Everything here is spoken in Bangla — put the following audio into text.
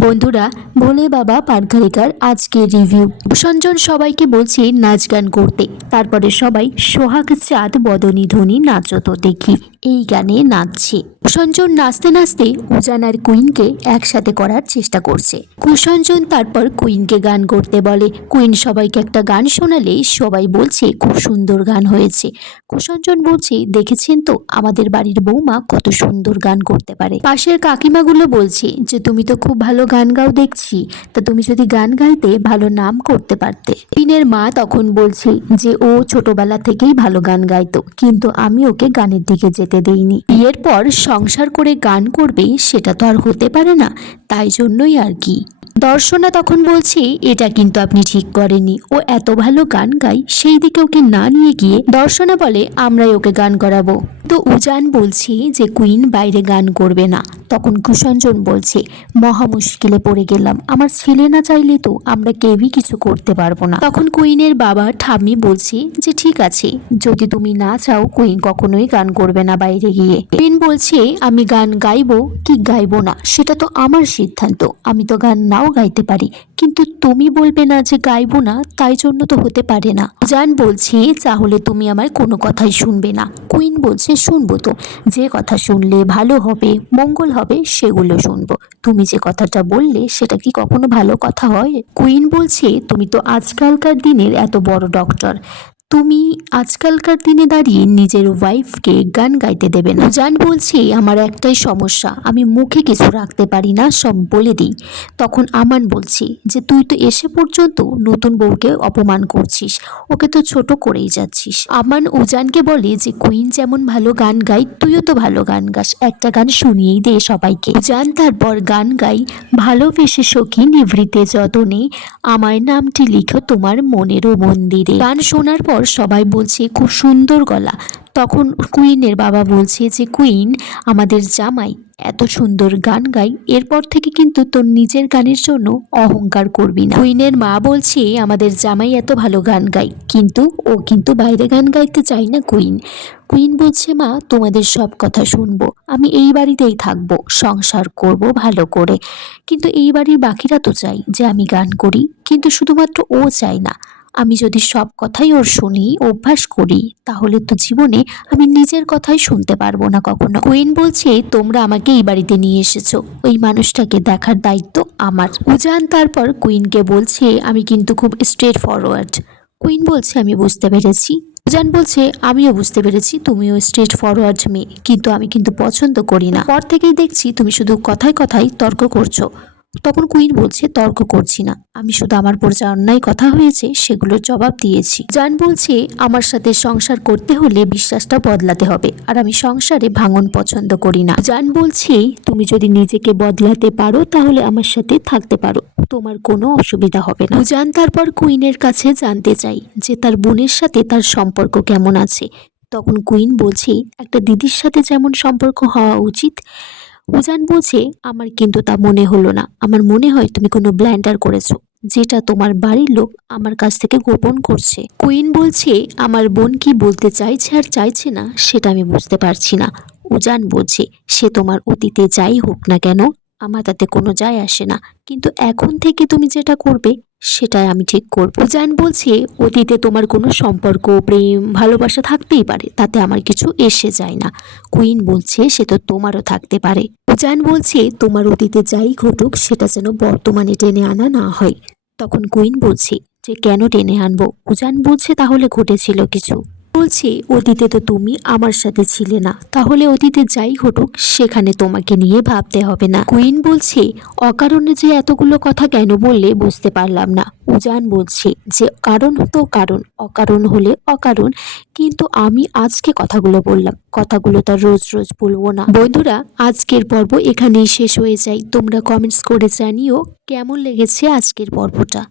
বন্ধুরা, ভোলে বাবা পাটঘারিকার আজকের রিভিউ। সঞ্জন সবাইকে বলছে নাচ গান করতে, তারপরে সবাই সোহাগ চাঁদ বদনী ধ্বনি নাচতো দেখি এই গানে নাচছে। সঞ্জন নাচতে নাচতে উজান আর কুইনকে একসাথে করার চেষ্টা করছে। কুসঞ্জন তারপর কুইনকে গান করতে বলে। কুইন সবাইকে একটা গান শোনালে সবাই বলছে খুব সুন্দর গান হয়েছে। কুসঞ্জন বলছে, দেখেছেন তো আমাদের বাড়ির বৌমা কত সুন্দর গান করতে পারে। পাশের কাকিমাগুলো বলছে যে তুমি তো খুব ভালো গান গাও দেখছি, তা তুমি যদি গান গাইতে ভালো নাম করতে পারতে। কুইনের মা তখন বলছে যে ও ছোটবেলা থেকেই ভালো গান গাইতো, কিন্তু আমি ওকে গানের দিকে যেতে দেইনি। বিয়ের পর সংসার করে গান করবে সেটা তো আর হতে পারে না, তাই জন্যই আর কি। দর্শনা তখন বলছে এটা কিন্তু আপনি ঠিক করেননি, ও এত ভালো গান গায়, সেই দিকে ওকে না নিয়ে গিয়ে দর্শনা বলে আমরাই ওকে গান করাবো। তো উজান বলছে যে কুইন বাইরে গান করবে না। তখন কুসঞ্জন বলছে মহা মুশকিলে পড়ে গেলাম, আমার ছেলে না চাইলে তো আমরা কেউই কিছু করতে পারবো না। তখন কুইনের বাবা ঠাম্মি বলছে যে ঠিক আছে, যদি তুমি না চাও কুইন কখনোই গান করবে না বাইরে গিয়ে। কুইন বলছে আমি গান গাইবো কি গাইবো না সেটা তো আমার সিদ্ধান্ত, আমি তো গান নাও গাইতে পারি, কিন্তু তুমি বলবে না যে গাইবো না, তাই জন্য তো হতে পারে না। জান বলছে তাহলে তুমি আমার কোনো কথাই শুনবে না। কুইন বলছে শুনবো তো, যে কথা শুনলে ভালো হবে মঙ্গল হবে সেগুলো শুনবো, তুমি যে কথাটা বললে সেটা কি কখনো ভালো কথা হয়? কুইন বলছে তুমি তো আজকালকার দিনের এত বড় ডক্টর, তুমি আজকালকার দিনে দাঁড়িয়ে নিজের ওয়াইফকে গান গাইতে দেবে না। জান বলছে আমার একটাই সমস্যা, আমি মুখে কিছু রাখতে পারি না, সব বলে দিই। তখন আমান বলছে যে তুই তো এসে পর্যন্ত নতুন বউকে অপমান করছিস, ওকে তো ছোট করেই যাচ্ছিস। আমান উজানকে বলে যে কুইন যেমন ভালো গান গায় তুইও তো ভালো গান গাস, একটা গান শুনিয়েই দে সবাইকে। উজান তারপর গান গাই ভালোবেসে সখী নিভৃতে যতনে আমার নামটি লিখো তোমার মনেরও মন্দিরে। গান শোনার পর সবাই বলছে খুব সুন্দর গলা। তখন কুইনের বাবা বলছে যে কুইন আমাদের জামাই এত সুন্দর গান গাই, এরপর থেকে কিন্তু তোর নিজের গানের জন্য অহংকার করবি না। কুইনের মা বলছে আমাদের জামাই এত ভালো গান গাই, কিন্তু ও কিন্তু বাইরে গান গাইতে চাই না কুইন। কুইন বলছে মা তোমাদের সব কথা শুনবো, আমি এই বাড়িতেই থাকবো, সংসার করব ভালো করে, কিন্তু এই বাড়ির বাকিরা তো চাই যে আমি গান করি, কিন্তু শুধুমাত্র ও চাই না। আমি যদি সব কথাই ওর শুনি অভ্যাস করি, তাহলে তো জীবনে আমি নিজের কথাই শুনতে পারবো না কখনো। কুইন বলছে তোমরা আমাকে এই বাড়িতে নিয়ে এসেছো, ওই মানুষটাকে দেখার দায়িত্ব আমার। উজান তারপর কুইনকে বলছে আমি কিন্তু খুব স্ট্রেট ফরওয়ার্ড। কুইন বলছে আমি বুঝতে পেরেছি। উজান বলছে আমিও বুঝতে পেরেছি তুমিও স্ট্রেট ফরওয়ার্ড মেয়ে, কিন্তু আমি কিন্তু পছন্দ করি না। পর থেকেই দেখছি তুমি শুধু কথায় কথায় তর্ক করছো। তখন কুইন বলছে তর্ক করছি না, আমি শুধু আমার পর যা অন্যায় কথা হয়েছে সেগুলোর জবাব দিয়েছি। জান বলছে আমার সাথে সংসার করতে হলে বিশ্বাসটা বদলাতে হবে, আর আমি সংসারে ভাঙন পছন্দ করি না। জান বলছে তুমি যদি নিজেকে বদলাতে পারো তাহলে আমার সাথে থাকতে পারো, তোমার কোনো অসুবিধা হবে না। জান তারপর কুইনের কাছে জানতে চাই যে তার বোনের সাথে তার সম্পর্ক কেমন আছে। তখন কুইন বলছে একটা দিদির সাথে যেমন সম্পর্ক হওয়া উচিত। উজান বলছে আমার কিন্তু তা মনে হলো না, আমার মনে হয় তুমি কোনো ব্ল্যান্ডার করেছো, যেটা তোমার বাড়ির লোক আমার কাছ থেকে গোপন করছে। কুইন বলছে আমার বোন কি বলতে চাইছে আর চাইছে না সেটা আমি বুঝতে পারছি না। উজান বলছে সে তোমার অতীতে যাই হোক না কেন আমার তাতে কোনো যায় আসে না, কিন্তু এখন থেকে তুমি যেটা করবে সেটাই আমি ঠিক করব। উজান বলছে অতীতে তোমার কোনো সম্পর্ক প্রেম ভালোবাসা থাকতেই পারে, তাতে আমার কিছু এসে যায় না। কুইন বলছে সে তো তোমারও থাকতে পারে। উজান বলছে তোমার অতীতে যাই ঘটুক সেটা যেন বর্তমানে টেনে আনা না হয়। তখন কুইন বলছে যে কেন টেনে আনবো? উজান বলছে তাহলে ঘটেছিল কিছু। বলছে অতীতে তো তুমি আমার সাথে ছিলে না, তাহলে অতীতে যাই ঘটুক সেখানে তোমাকে নিয়ে ভাবতে হবে না। কুইন বলছে অকারণে যে এতগুলো কথা কেন বললে বুঝতে পারলাম না। উজান বলছে যে কারণ তো কারণ, অকারণ হলে অকারণ, কিন্তু আমি আজকে কথাগুলো বললাম, কথাগুলো তার রোজ রোজ বলবো না। বন্ধুরা, আজকের পর্ব এখানেই শেষ হয়ে যায়। তোমরা কমেন্টস করে জানিও কেমন লেগেছে আজকের পর্বটা।